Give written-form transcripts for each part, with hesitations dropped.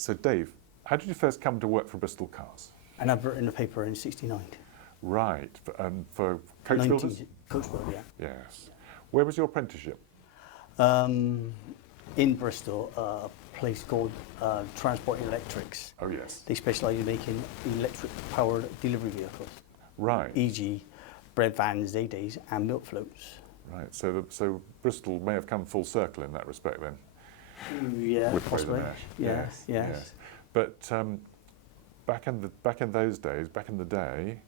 So Dave, how did you first come to work for Bristol Cars? An advert in the paper in '69. Right, for Coachbuilders? Coachbuilder, yeah. Yes. Where was your apprenticeship? In Bristol, a place called Transport Electrics. Oh yes. They specialise in making electric-powered delivery vehicles. Right. E.g. bread vans, days, and milk floats. Right, so Bristol may have come full circle in that respect then? Yeah, With possibly. Fraser Nash. Yes. But back in those days, back in the day,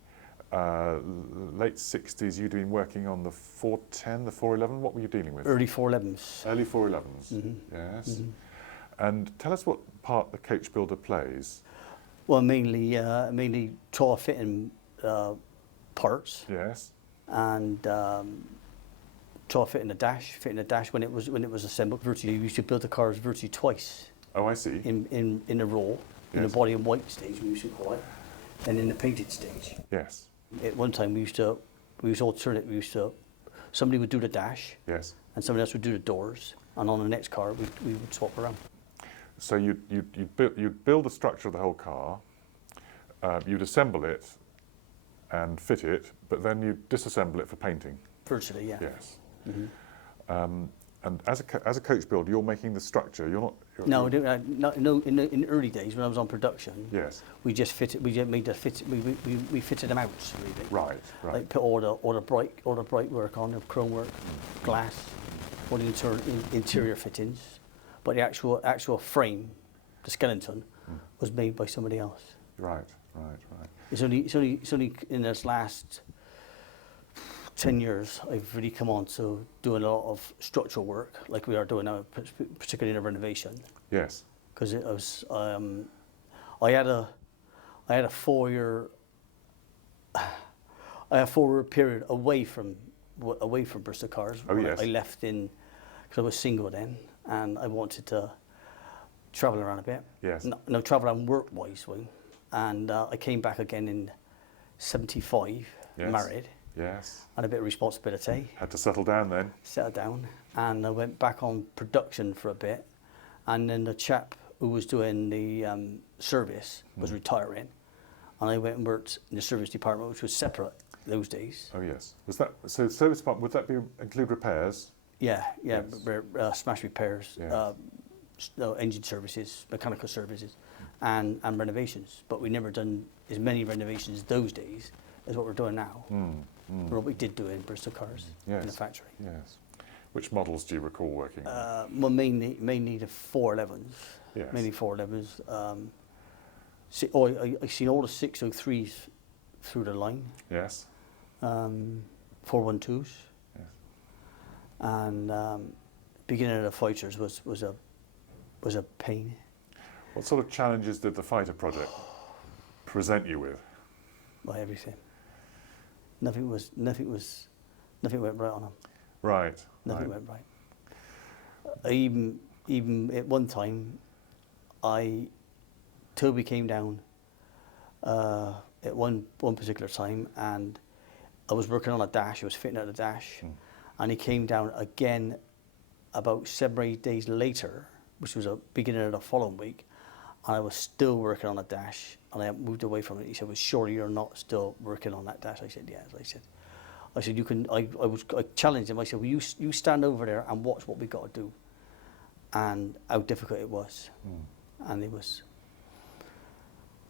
late 60s, you'd been working on the 410, the 411. What were you dealing with? Early 411s. Early 411s. Yes. And tell us what part the Coachbuilder plays. Well, mainly trawler fitting parts. Yes. And trawler fitting the dash when it was assembled. Virtually, we used to build the cars virtually twice. Oh, I see. In a row, in the body and white stage, we used to call it, and in the painted stage. Yes. At one time, we used to alternate. Somebody would do the dash. Yes. And somebody else would do the doors. And on the next car, we would swap around. So you'd build the structure of the whole car, you'd assemble it and fit it, but then you'd disassemble it for painting. Virtually, yeah. Yes. And as a coach builder, you're making the structure. You're not. No, in the early days when I was on production. Yes. We just fitted. We just made the fit. We fitted them out really. Right. Like put all the bright work on, the chrome work, glass, all the interior fittings, but the actual frame, the skeleton, was made by somebody else. Right. It's only in this last 10 years, I've really come on to doing a lot of structural work, like we are doing now, particularly in a renovation. Yes. Because it was, I had a 4-year, period away from Bristol Cars. Oh yes. I left because I was single then, and I wanted to travel around a bit. Yes. No, travel around work-wise, and I came back again in '75, married. Yes. And a bit of responsibility. Had to settle down then. Settled down, and I went back on production for a bit, and then the chap who was doing the service was retiring, and I went and worked in the service department, which was separate those days. Oh yes. Was that so? Service department, would that include repairs? Yeah. Yes. Smash repairs, Yeah. Engine services, mechanical services, and renovations. But we never done as many renovations those days as what we're doing now. Or what we did do in Bristol Cars in the factory. Yes. Which models do you recall working on? Well, mainly the 411s. Yes. Mainly 411s. I seen all the 603s through the line. Yes. 412s. Yes. And beginning of the fighters was a pain. What sort of challenges did the fighter project present you with? By everything. Nothing went right on them. Right. Nothing went right. Even at one time, Toby came down at one particular time, and I was working on a dash. I was fitting out a dash, and he came down again about 7 or 8 days later, which was a beginning of the following week, and I was still working on a dash, and I moved away from it. He said, "Well, surely you're not still working on that dash?" I said, "Yes." I said, "You can." I challenged him. I said, "Well, you stand over there and watch what we got to do," and how difficult it was. And it was,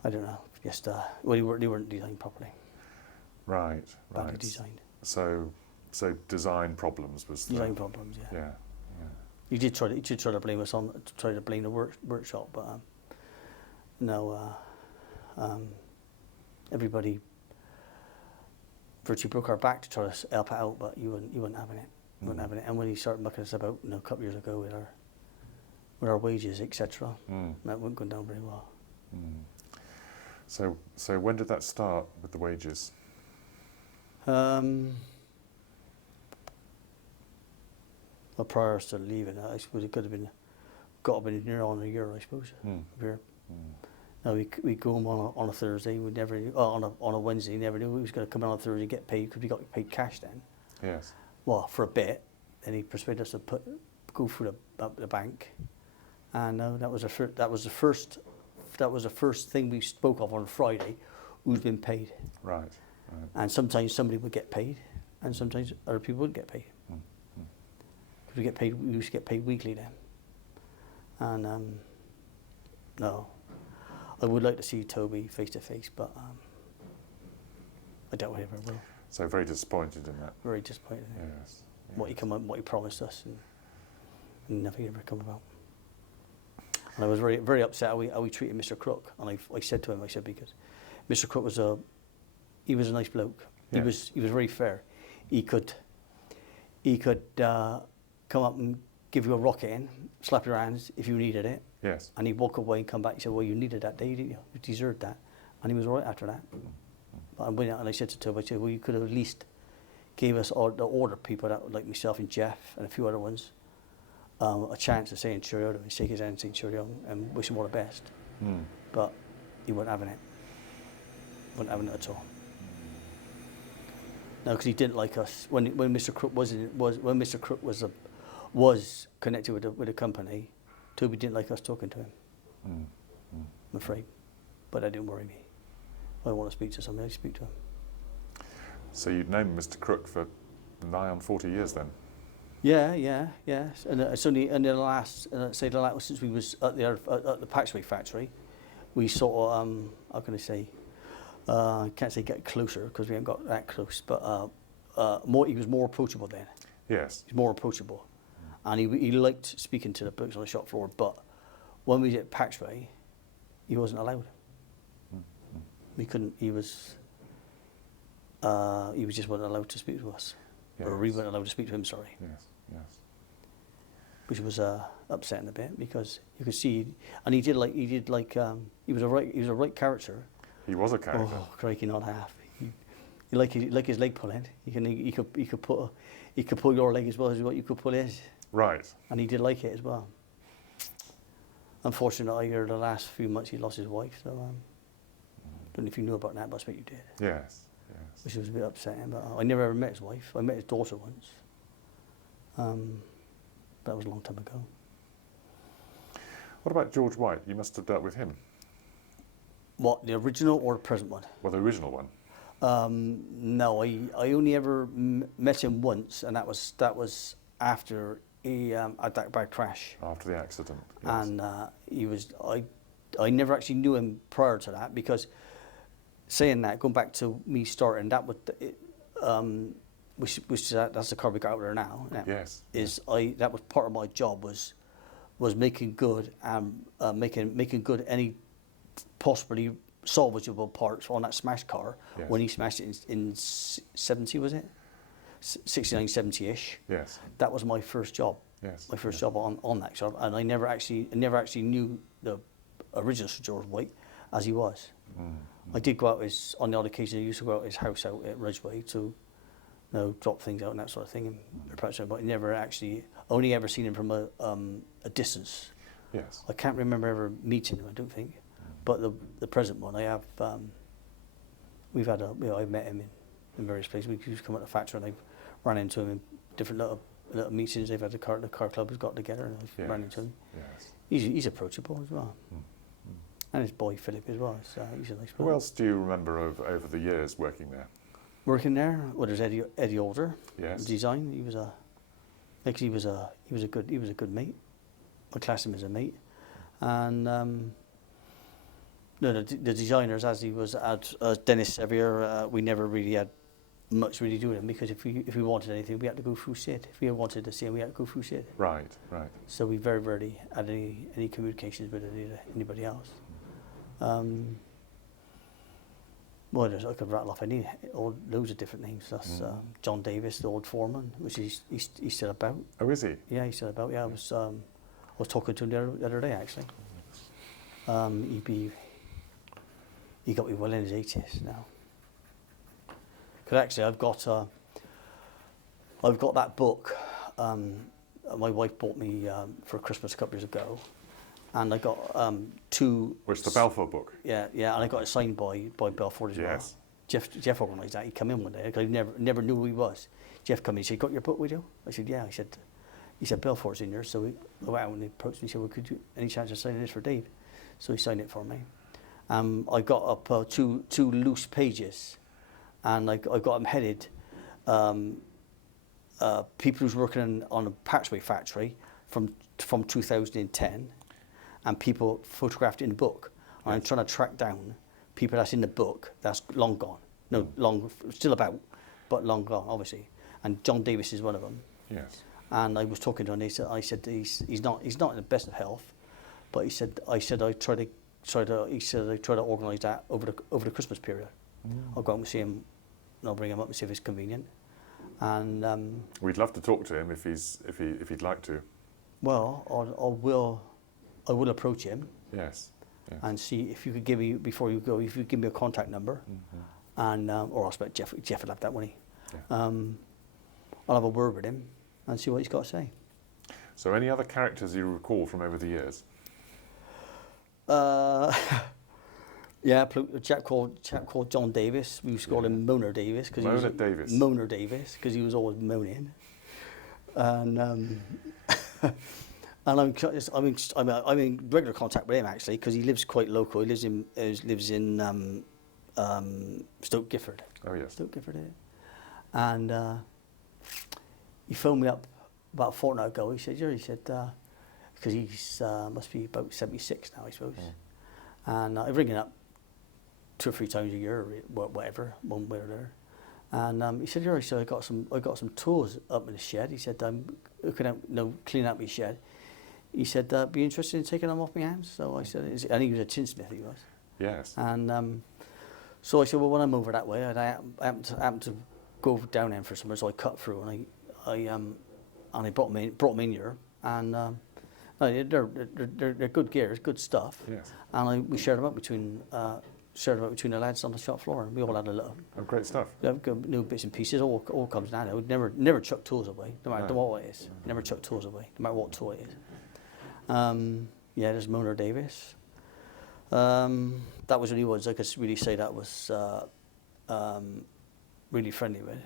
I don't know, just well, they weren't designed properly. Right. Badly designed. So design problems was design problems. Yeah. Yeah. You did try to blame us on, try to blame the workshop, but no. Everybody virtually broke our back to try to help it out, but you weren't having it. You weren't having it. And when he started mucking us about, a couple of years ago with our wages, etc., that wasn't going down very well. So when did that start with the wages? Well, prior to leaving, I suppose it could have been near on a year, I suppose. Now we go home on a Thursday. We never on a Wednesday. Never knew he was going to come in on a Thursday and get paid, because we got paid cash then. Yes. Well, for a bit, then he persuaded us to go through the bank, and that was the first the first thing we spoke of on Friday, who's been paid. Right. Right. And sometimes somebody would get paid, and sometimes other people wouldn't get paid. We used to get paid weekly then. And no, I would like to see Toby face to face, but I doubt I ever will. So very disappointed in that. Very disappointed. Yes. What he promised us, and nothing ever come about. And I was very, very upset how we treated Mr. Crook. And I said to him, because Mr. Crook was a nice bloke. Yes. He was very fair. He could come up and give you a rocket in, slap your hands if you needed it. Yes. And he'd walk away and come back and say, well, you needed that day, didn't you? You deserved that. And he was all right after that. But and I said to Toby, well, you could have at least gave us all the order people, that like myself and Jeff and a few other ones, a chance of saying cheerio, and shake his hand and say cheerio and wish him all the best. But he wasn't having it. Wasn't having it at all. No, because he didn't like us when Mr. Crook was connected with the company. Toby didn't like us talking to him. I'm afraid, but that didn't worry me. If I want to speak to somebody, I speak to him. So you'd known Mr. Crook for nigh on 40 years then? Yeah. And it's only in the last, since we was at the Paxway factory, we sort of, how can I say, I can't say get closer because we haven't got that close, but he was more approachable then. Yes. He was more approachable. And he liked speaking to the blokes on the shop floor, but when we was at Paxway, he wasn't allowed. We couldn't, he was just wasn't allowed to speak to us. Yes. Or we weren't allowed to speak to him, sorry. Yes. Which was upsetting a bit because you could see, and he was a right character. He was a character. Oh, crikey, not half. He like his leg pulling. He could pull your leg as well as what you could pull his. Right. And he did like it as well. Unfortunately, over the last few months, he lost his wife. So don't know if you knew about that, but I suppose you did. Yes. Which was a bit upsetting. But I never ever met his wife. I met his daughter once. That was a long time ago. What about George White? You must have dealt with him. What, the original or the present one? Well, the original one. No, I only ever met him once, and that was after he had that bad crash. After the accident. Yes. And I never actually knew him prior to that, because saying that, going back to me starting, that would that's the car we got out there now. Yes. That was part of my job was making good making good any possibly salvageable parts on that smashed car. Yes. When he smashed it in 70, was it 69, 70-ish? Yes. That was my first job. Yes. My first job on that job, and I never actually knew the original Sir George White as he was. I did go out on the odd occasion. I used to go out his house out at Ridgeway to drop things out and that sort of thing, but I never actually, only ever seen him from a distance. Yes. I can't remember ever meeting him, I don't think. But the present one, I have, I've met him in various places. We used to come at the factory and I ran into him in different little meetings. They've had the car club has got together, and I've ran into him. Yes. He's approachable as well. And his boy Philip as well. He's a nice boy. Who else do you remember over the years working there? Working there, well, there's Eddie Alder. Yes. Design. He was a good mate. I classed him as a mate. And the designers, as he was at Dennis Sevier, we never really had much really do with him, because if we wanted anything, we had to go through Sid. If we wanted to see him, we had to go through Sid. Right. So we very rarely had any communications with anybody else. Well, I could rattle off loads of different names. That's John Davis, the old foreman, which he's still about. Oh, is he? Yeah, he's still about. Yeah, I was talking to him the other day actually. He got me well in his 80s now. Because actually, I've got that book. My wife bought me for Christmas a couple years ago, and I got two. Which, the Balfour book? Yeah, and I got it signed by Balfour as well. Yes. Jeff organised that. He come in one day. I never knew who he was. Jeff come in. He said, "Got your book with you?" I said, "Yeah." He said, "Balfour's in there." So I went out and he approached me and said, "Well, could you any chance of signing this for Dave?" So he signed it for me. I got up two loose pages, and I got them headed. People who's working on a patchway factory from 2010, and people photographed in the book. And I'm trying to track down people that's in the book that's long gone. No, still about, but long gone, obviously. And John Davis is one of them. Yes. And I was talking to him. I said he's not in the best of health, but I try to organise that over the Christmas period. I'll go out and see him, and I'll bring him up and see if it's convenient. And we'd love to talk to him if he'd like to. Well, I will approach him. Yes. Yes. And see if you could give me, before you go, if you give me a contact number, and or I'll expect Jeff will have that, won't he? Yeah. I'll have a word with him and see what he's got to say. So, any other characters you recall from over the years? Yeah, a chap called John Davis. We used to call him Moaner Davis because he was always moaning. And and I'm in regular contact with him actually because he lives quite local. He lives in Stoke Gifford. Oh yes. Stoke Gifford, yeah. And he phoned me up about a fortnight ago. He said, because he's must be about 76 now, I suppose. And I ring him up 2 or 3 times a year, or whatever, one way or the other. And he said, so I got some tools up in the shed. He said, I'm looking at, cleaning out my shed. He said, be interested in taking them off my hands? So I said, and he was a tinsmith, he was. Yes. And so I said, well, when I'm over that way, I happened to go down there for somewhere, so I cut through, and I brought them in here, and they're good gear, it's good stuff. Yes. And we shared them up between the lads on the shop floor, and we all had a little. Oh, great stuff. New bits and pieces, all comes down. I would never chuck tools away, no matter what it is. Never chuck tools away, no matter what tool it is. There's Moaner Davis. That was really was. I could really say that was really friendly with.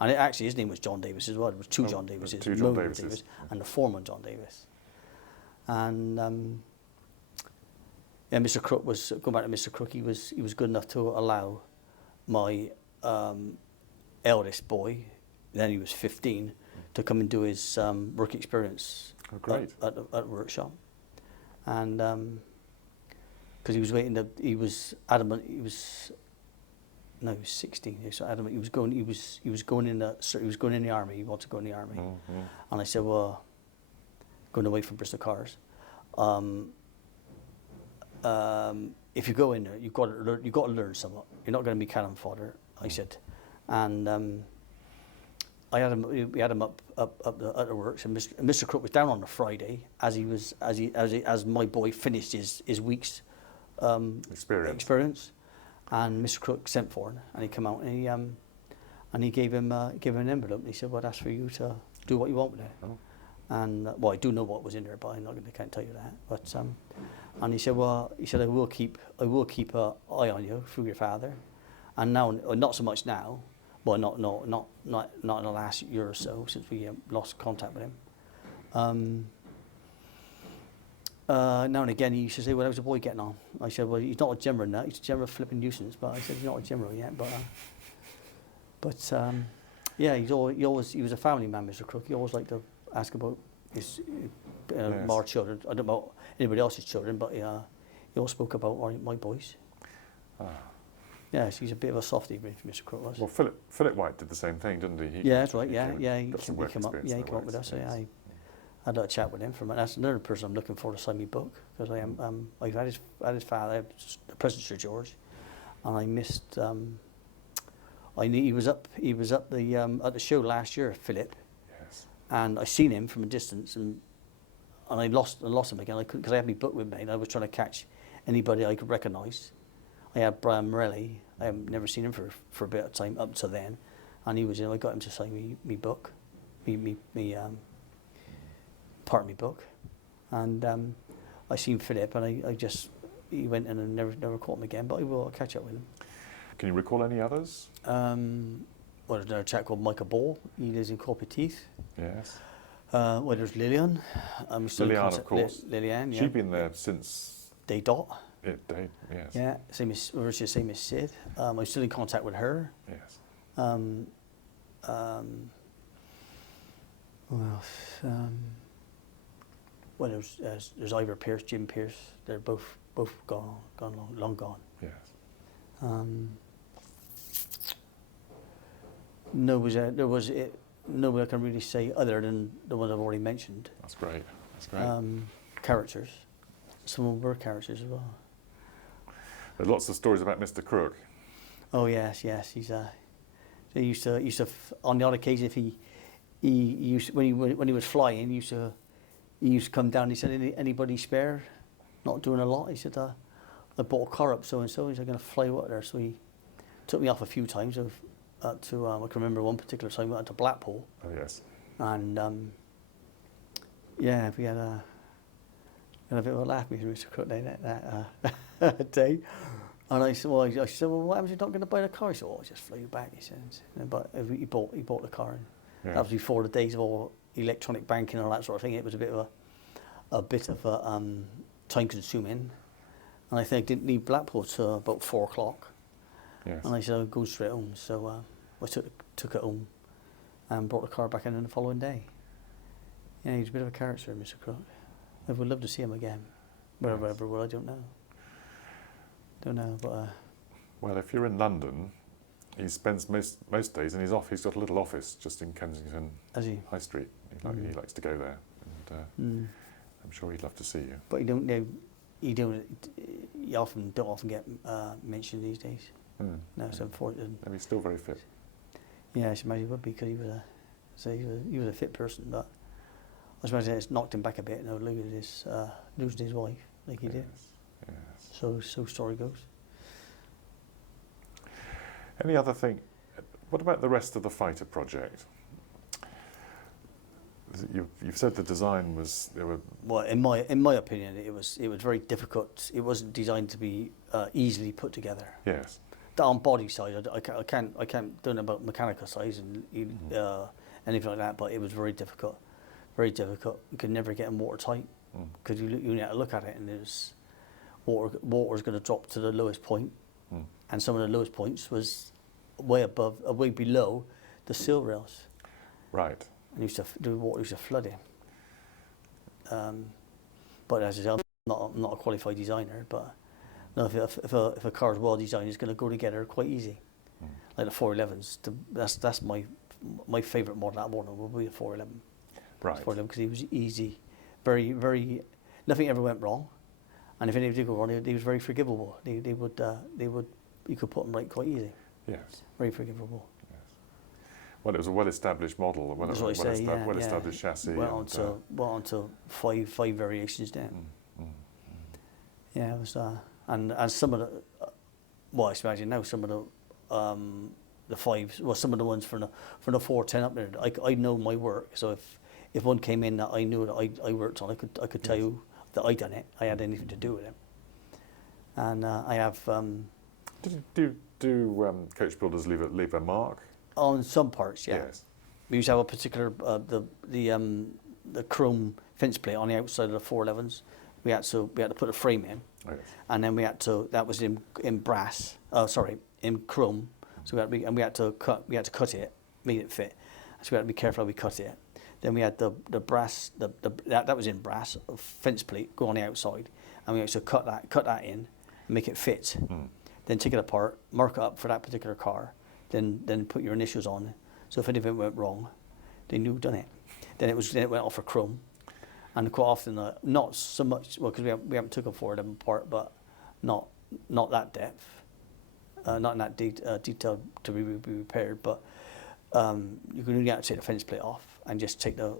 And actually, his name was John Davis as well. There was two John Davises. Two John Davises. Davis and the foreman John Davis. And Mr. Crook was, going back to Mr. Crook, he was good enough to allow my eldest boy, then he was 15, to come and do his work experience at the workshop. And because he was adamant, he was 16. So adamant, he was going in the army. He wanted to go in the army. And I said, well, going away from Bristol Cars. If you go in there, you've got to learn somewhat. You're not going to be cannon fodder, I said. And we had him up at the works, and Mr. Crook was down on the Friday as my boy finished his week's experience, and Mr. Crook sent for him, and he came out and he gave him an envelope, and he said, well, that's for you to do what you want with it. Oh. And I do know what was in there, but I can't tell you that. But and he said, I will keep an eye on you through your father, and now not so much now, but not in the last year or so since we lost contact with him. Now and again, he used to say, well, how's the boy getting on? I said, well, he's not a general now, he's a general flipping nuisance. But I said, he's not a general yet. Yeah, he was a family man, Mr. Crook. He always liked to ask about his more children. I don't know about anybody else's children, but he always spoke about my boys. Yes, he's a bit of a softie, Mr. Crook was. Well, Philip White did the same thing, didn't he? That's right. He came up. Yeah, he came up with us. So I had a chat with him. That's another person I'm looking for to sign me book, because I've had his father, the present Sir George, and I missed. He was up at the show last year, Philip. Yes. And I seen him from a distance, and I lost him again. I couldn't, because I had my book with me, and I was trying to catch anybody I could recognise. I had Brian Morelli. I have never seen him for a bit of time up to then, and he was in. I got him to sign me book, part of my book, and I seen Philip, and he went in and never caught him again. But I will catch up with him. Can you recall any others? There's another chap called Michael Ball. He lives in Corpy Teeth. Yes. There's Lillian. Lillian, of course. Lillian, yeah. She's been there since Dot. Yes. Yeah, same as Sid. I'm still in contact with her. Yes. Who else? Well, there's Ivor Pierce, Jim Pierce. They're both long gone. Yes. Nobody I can really say other than the ones I've already mentioned. That's great. That's great. Characters. Some of them were characters as well. There's lots of stories about Mr. Crook. Oh yes. He's he used to on the odd occasion if he used when he was flying he used to come down. He said, anybody spare? Not doing a lot. He said, I bought a car up so and so. He's going to fly out there. So he took me off a few times. I can remember one particular time we went to Blackpool. Oh yes. And yeah, we had a bit of a laugh with Mr. Crook that day. And I said, well, what happens if you're not going to buy the car? He said, I just flew you back, he said. But he bought the car. Yeah. That was before the days of all electronic banking and all that sort of thing. It was a bit of a time consuming. And I think I didn't leave Blackpool till about 4 o'clock. Yes. And I said, I'll go straight home. So I took it home and brought the car back in the following day. Yeah, he's a bit of a character, Mr. Crook. I would love to see him again. Wherever, Yes. I don't know. But... Well, if you're in London, he spends most days, and he's off. He's got a little office just in Kensington High Street. He likes to go there, and I'm sure he'd love to see you. But you often don't get mentioned these days. No, so unfortunately. And he's still very fit. Yeah, I should imagine he would be because he was a fit person, but I suppose it's knocked him back a bit. Losing his wife like he did. Yes. So story goes. Any other thing? What about the rest of the fighter project? You've said the design was Well, in my opinion, it was very difficult. It wasn't designed to be easily put together. Yes. On body side, I can't don't know about mechanical size and anything like that. But it was very difficult. Very difficult. You could never get them watertight because you had to look at it and there's water was going to drop to the lowest point, and some of the lowest points was way below the sill rails. Right. And the water used to flood in. But as I said, I'm not a qualified designer, but no, if a car is well designed, it's going to go together quite easy. Like the 411s, that's my favourite model. That model will be the 411. Right. 411 because he was easy, very very. Nothing ever went wrong, and if anything did go wrong, he was very forgivable. You could put him right quite easy. Yes. Very forgivable. Well, it was a well-established model, well-established chassis. Went on to five variations down. Yeah, it was, and some of the, well, I imagine now some of the fives, well, some of the ones for the 410 up there, I know my work. So if one came in that I knew that I worked on, I could tell you that I done it. I had anything to do with it. And I have. Do coach builders leave a mark? On some parts, yeah. Yes. We used to have a particular the chrome fence plate on the outside of the 411s. We had to put a frame in, Yes. and then that was in brass. In chrome. So we had to cut it, make it fit. So we had to be careful how we cut it. Then we had the brass that was in brass, a fence plate go on the outside, and we had to cut that in, and make it fit. Then take it apart, mark it up for that particular car. Then put your initials on. So if anything went wrong, they knew who'd done it. Then it went off for chrome, and quite often not so much because we haven't took them for them apart, but not that depth, not in that detail to be repaired. But you can only have to take the fence plate off and just take the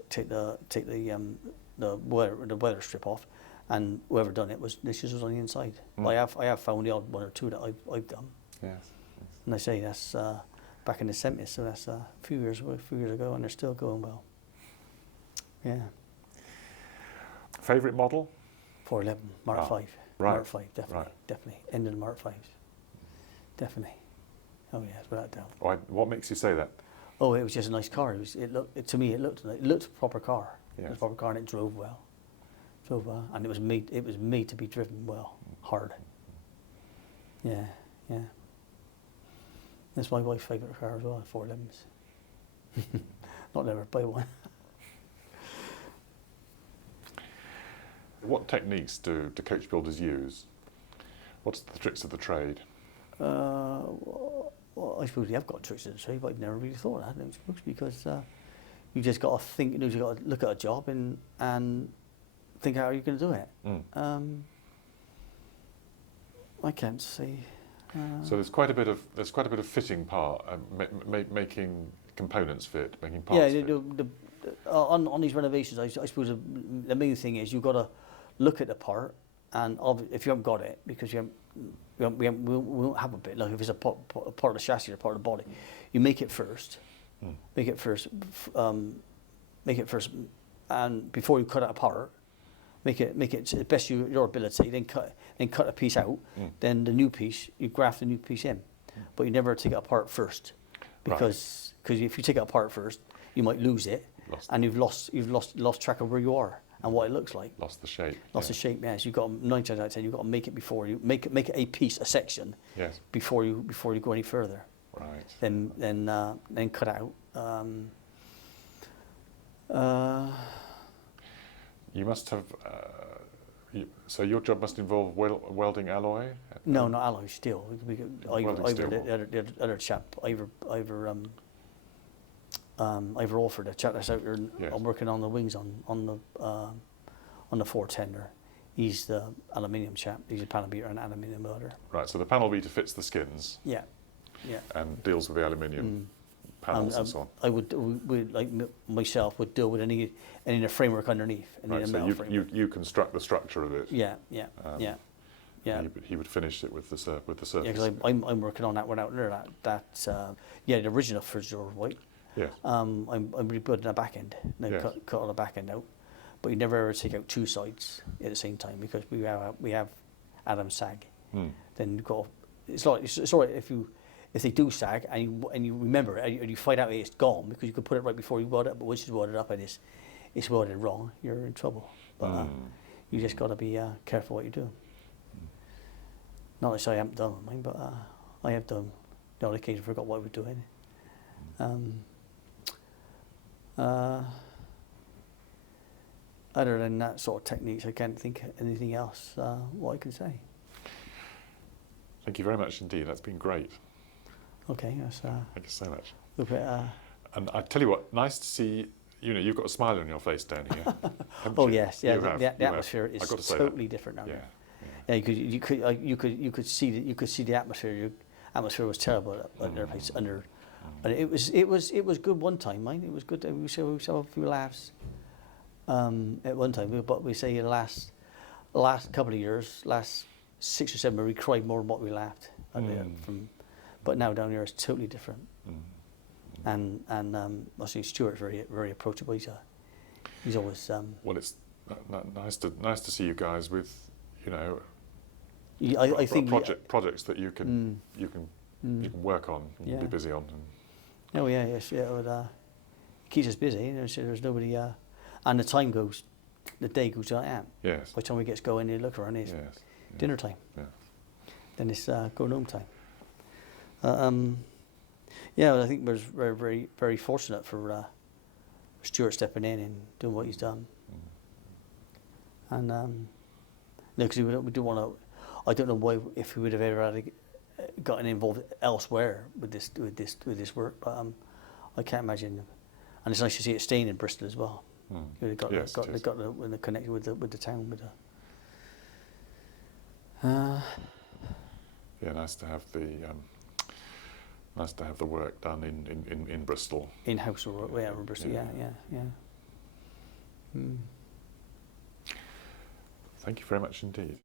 weather strip off, and whoever done it was initials was on the inside. I have found the odd one or two that I've done. Yes. And I say that's back in the 70s, so that's a few years ago, and they're still going well. Yeah. Favourite model? 411, Mark 5. Right. Mark 5, definitely. Right. Definitely. End of the Mark 5s. Definitely. Oh, yeah, without doubt. What makes you say that? Oh, it was just a nice car. It looked a proper car. Yes. It was a proper car, and it drove well. So and it was made to be driven well, hard. Yeah, yeah. That's my wife's favourite car as well, 411s. Not never buy one. What techniques do coach builders use? What's the tricks of the trade? Well, I suppose we have got tricks of the trade, but I've never really thought of that, I suppose, because you just got to think, you've got to look at a job and think how you're going to do it. I can't see. So there's quite a bit of fitting part, making components fit, making parts fit. On these renovations, I suppose the main thing is you've got to look at the part, and if you haven't got it, because we won't have a bit, like if it's a part of the chassis or part of the body, you make it first. Make it first, and before you cut it apart, make it to the best of your ability. Then cut a piece out. Then the new piece, you graft the new piece in, but you never take it apart first, because if you take it apart first, you might lose it, and you've lost track of where you are and what it looks like. Lost the shape. The shape. Yes, you've got 9 times out of 10. You've got to make it before you make it a piece, a section. Yes. Before you go any further. Right. Then cut out. You must have. So your job must involve welding alloy. No, not alloy, steel. The other chap, Ivor Alford, the chap that's out there. Yes. I'm working on the wings on the 410er. He's the aluminium chap. He's a panel beater and aluminium welder. Right. So the panel beater fits the skins. Yeah. Yeah. And deals with the aluminium panels and so on. I would like myself would deal with any of the framework underneath. Right. So you construct the structure of it. Yeah. He would finish it with the surface. Yeah, because I'm working on that one out there. The original fridge door white. Yes. I'm rebuilding the back end. Now Yes. cut all the back end out, but you never ever take out two sides at the same time, because we have Adam sag. Then you've got, it's all right if they do sag and you remember it and you find out it's gone, because you could put it right before you weld it, but once you weld it up and it's welded wrong, you're in trouble. But you just got to be careful what you do. Not to say I haven't done mine, but I have done. The odd occasion forgot what I was doing. Other than that sort of techniques, I can't think of anything else what I can say. Thank you very much indeed. That's been great. Okay, that's. Thank you so much. And I tell you what, nice to see. You've got a smile on your face down here. Oh yes, yeah. The atmosphere is totally different now. Yeah. You could see the atmosphere. The atmosphere was terrible at their place under. And it was good one time, mind. It was good. We saw a few laughs at one time, but we say the last couple of years, last 6 or 7, we cried more than what we laughed. But now down here it's totally different. And I see Stuart's very approachable. He's always. Well, it's nice to see you guys with, I think projects that you can work on and be busy on. Oh yeah, yes, yeah. It keeps us busy. So there's nobody, and the day goes like that. Yes. By the time we get going, you look around, it's dinner time. Yeah. Then it's going home time. I think we're very, very, very fortunate for Stuart stepping in and doing what he's done. And because we do want to. I don't know why, if we would have ever gotten involved elsewhere with this work, but I can't imagine. And it's nice to see it staying in Bristol as well. They got the connection with the town. Nice to have the work done in Bristol. In-house work, in Bristol. Yeah. Thank you very much indeed.